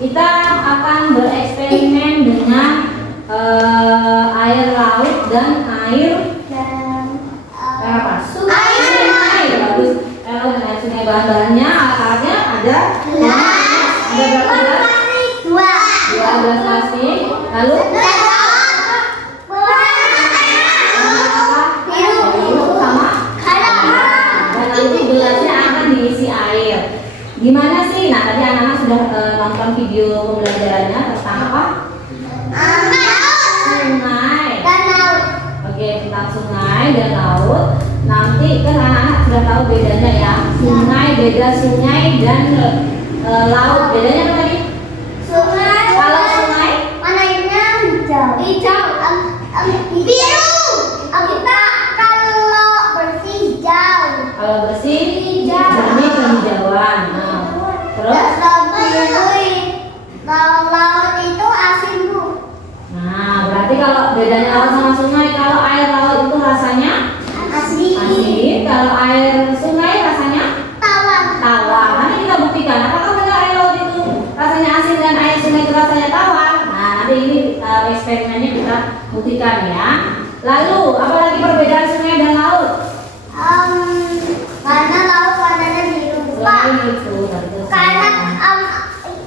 kita akan bereksperimen dengan air laut dan air apa? Sungai. Bagus. Laut dan air sungai, bahan-bahannya, alatnya ada berapa gelas? Dua gelas plastik. Lalu gelasnya akan diisi air. Gimana sih? Nah, tadi anak-anak sudah nonton video pembelajarannya tentang apa? Sungai dan laut. Oke, tentang sungai dan laut. Nanti kan anak-anak sudah tahu bedanya ya. Sungai, beda sungai dan laut. Bedanya apa tadi? Sungai. Kalau sungai Warnanya hijau. Hijau. Biru. Kita kalau bersih hijau. kalau bersih Hijau. jernih kehijauan. Nah, terus Kalau laut itu asin, Bu. nah, berarti kalau bedanya laut sama sungai, kalau air laut itu rasanya Asin. asin, kalau air sungai rasanya Tawar. tawar. Nanti kita buktikan apakah benar air laut itu rasanya asin dan air sungai itu rasanya tawar. Nah, nanti ini eksperimennya kita buktikan ya. Lalu, apalagi perbedaan sungai dan laut? Karena laut warnanya biru. Selain itu, tentu Karena saja.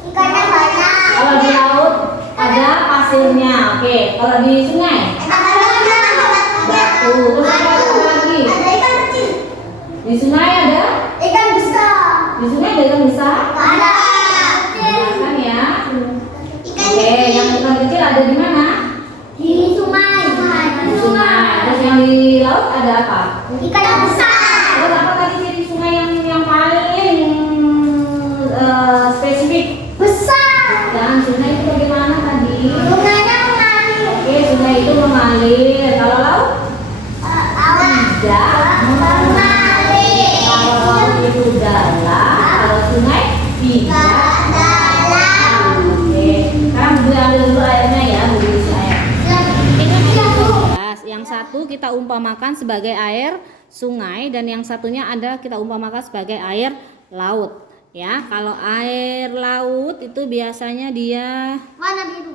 ikannya banyak. Kalau di laut ada pasirnya, oke. Kalau di sungai batu. Terus apa lagi? Ada ikan kecil. Di sungai ada? Ikan besar. Di sungai ada ikan besar? Ada. Ada kan ya? Ikan Oke, yang ikan kecil ada di mana? di sungai. Di sungai. Terus yang di laut ada apa? Ikan yang besar. Terus apa tadi ciri sungai yang paling spesifik? Besar. Dan sungai itu bagaimana tadi? Sungainya mengalir. Oke, sungai itu mengalir. Kalau laut? Tidak Mengalir. Kalau laut itu dalam, kalau sungai tidak dalam. Oke, sekarang Bu ambil dulu airnya ya, Bu isi air. Yang satu kita umpamakan sebagai air sungai dan yang satunya ada kita umpamakan sebagai air laut. Ya, kalau air laut itu biasanya dia Warna biru.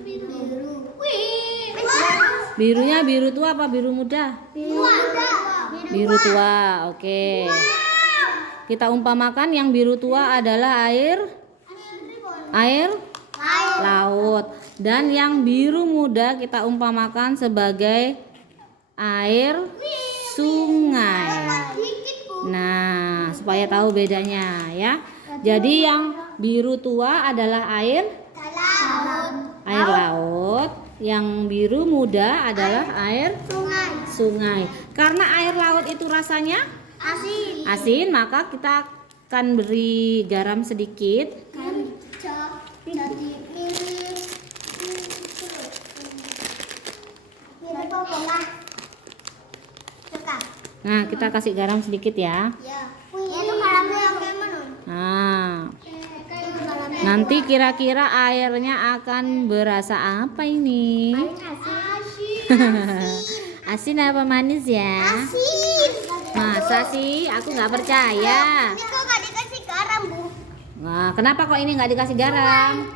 Biru. Wih. birunya biru tua apa biru muda? Biru tua. Oke. Kita umpamakan yang biru tua adalah air laut dan yang biru muda kita umpamakan sebagai air sungai. Nah, supaya tahu bedanya ya. Jadi yang biru tua adalah air laut, yang biru muda adalah air sungai. Karena air laut itu rasanya asin, maka kita akan beri garam sedikit. Nah, kita kasih garam sedikit ya. Nah, nanti kira-kira airnya akan berasa apa ini? Asin apa manis ya? Masa sih? Aku nggak percaya. Ini kok nggak dikasih garam, Bu? Nah, kenapa kok ini nggak dikasih garam?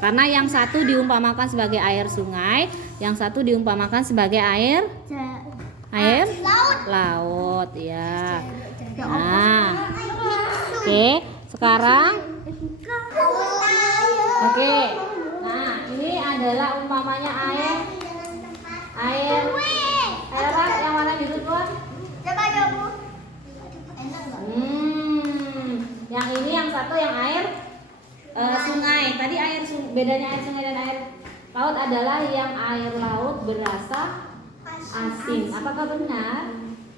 Karena yang satu diumpamakan sebagai air sungai, yang satu diumpamakan sebagai air laut ya. Nah, oke, sekarang oke. Nah, ini adalah umpamanya air apa yang warna biru tua? Coba ya, Bu. Yang ini yang satu yang air sungai. Tadi bedanya air sungai dan air laut adalah yang air laut berasa asin. Apakah benar?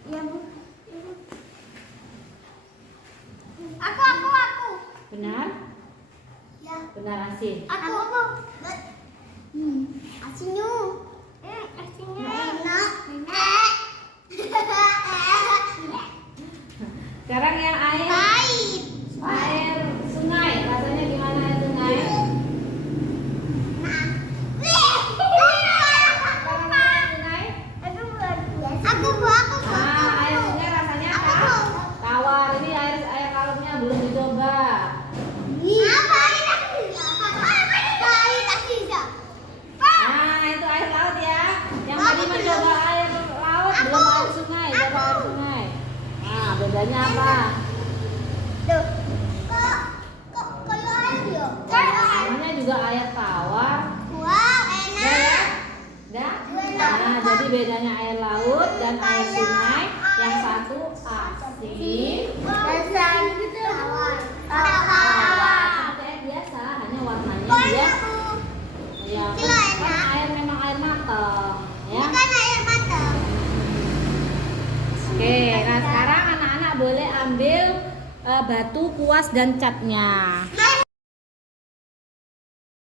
Iya, Bu. Aku. Benar? Ya. Benar asin. Aku. Asinnya. Asinnya enak. Sekarang yang air sungai. Rasanya gimana air sungai? Aku. Air sungai rasanya tawar. Ini air lautnya belum bedanya apa? Tuh. Kok kayak air ya? Namanya juga air tawar. Wow, Ya, enak. ya? Nah, jadi bedanya air laut dan air sungai, yang satu asin, Tawar. seperti air biasa, hanya warnanya dia ya kan air memang air matang, Ini ya. kan air matang. Oke, nah sekarang anak-anak boleh ambil batu, kuas dan catnya.